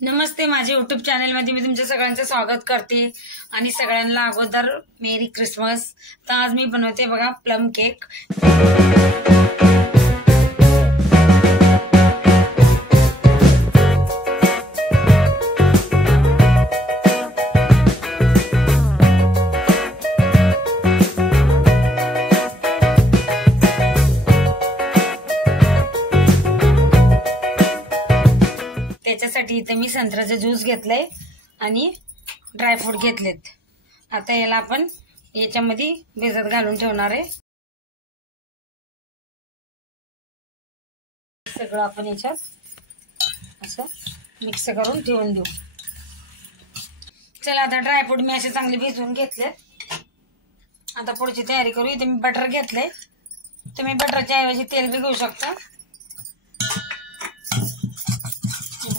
नमस्ते, माझे YouTube channel मध्ये मी तुमच्या सगळ्यांचं स्वागत करते आणि सगळ्यांना अगोदर मेरी क्रिसमस। तर आज मी बनवते बघा प्लम केक। त्याच्यासाठी इथे मी संत्र्याचा ज्यूस घेतलाय आणि ड्रायफ्रूट घेतलेत। आता याला आपण याच्यामध्ये भिजत घालून ठेवणार आहे। सगळं आपण याच्यात असं मिक्स करून ठेवून देऊ। चला, आता ड्रायफ्रूट मी असे चांगले भिजवून घेतलेत। आता पुढची तयारी करू। इथे मी बटर घेतलंय, तुम्ही बटरच्या ऐवजी तेल बी घेऊ शकता।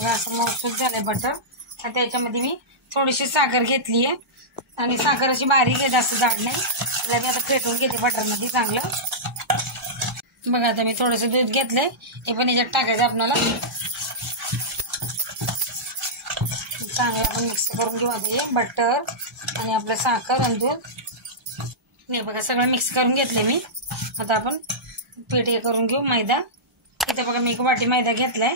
असं मौसूद झालंय बटर। आता त्याच्यामध्ये मी थोडीशी साखर घेतली आहे आणि साखर अशी बारीक आहे, जास्त जाड नाही। त्याला मी आता फेटून घेते बटर मध्ये चांगलं। बघा, आता मी थोडंसं दूध घेतलंय, हे पण याच्यात टाकायचं आपल्याला। चांगलं आपण मिक्स करून घेऊ आता बटर आणि आपलं साखर आणि दूध। हे बघा सगळं मिक्स करून घेतलंय मी। आता आपण पीठ हे करून घेऊ मैदा। इथे बघा मी एक वाटी मैदा घेतलाय,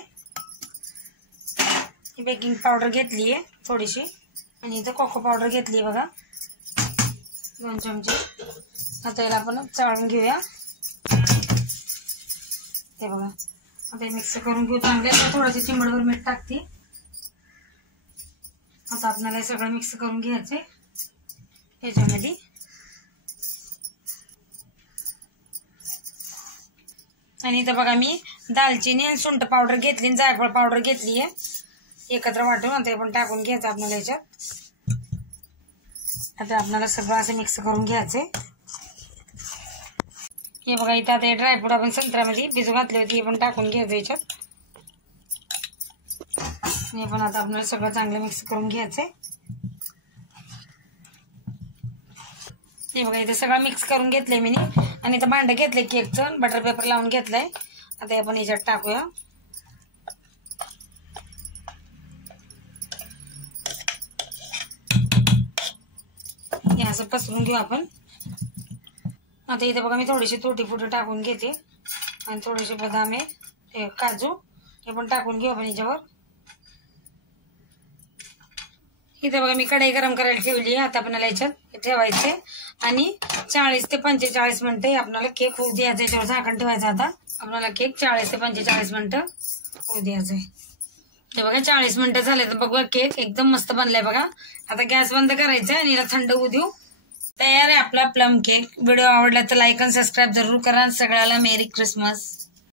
बेकिंग पावडर घेतली आहे थोडीशी आणि इथं कोको पावडर घेतली आहे बघा 2 चमचे। आता याला आपण चाळून घेऊया। हे बघा आता मिक्स करून घेऊ चांगले। थोडंसं चिमडभर मीठ टाकते। आता आपल्याला हे सगळं मिक्स करून घ्यायचंय याच्यामध्ये। आणि इथं बघा मी दालचिनी आणि सुंठ पावडर घेतली आणि जायफळ पावडर घेतली आहे एकत्र वाटून। आता हे पण टाकून घ्यायचं आपल्याला याच्यात। आता आपल्याला सगळं असं मिक्स करून घ्यायचंय। हे बघा इथं आता हे ड्रायफ्रूट आपण संत्र्यामध्ये भिजू घातले होते, हे पण टाकून घ्यायचं याच्यात। हे पण आता आपल्याला सगळं चांगलं मिक्स करून घ्यायचंय। हे बघा इथे सगळं मिक्स करून घेतलंय मी आणि इथं भांडं घेतलंय केकचं, बटर पेपर लावून घेतलंय। आता हे आपण याच्यात टाकूया। हे असं पसरून घेऊ आपण। आता इथे बघा मी थोडीशी तुटी फुटी टाकून घेते आणि थोडेसे बदाम आहे, काजू हे पण टाकून घेऊ आपण याच्यावर। इथे बघा मी कढई गरम करायला ठेवली आहे। आता आपल्याला याच्यात ठेवायचे आणि 40 ते 45 मिनिटे आपल्याला केक होऊ द्यायचा। याच्यावर झाकण ठेवायचं। आता आपल्याला केक 40 ते 45 मिनिटं होऊ द्यायचंय। हे बघा 40 मिनिटं झाले तर बघा केक एकदम मस्त बनलाय बघा। आता गॅस बंद करायचा आणि याला थंड होऊ देऊ। तयार आहे आपला प्लम केक। व्हिडिओ आवडला तर लाईक आणि सबस्क्राईब जरूर करा। सगळ्याला मेरी क्रिसमस।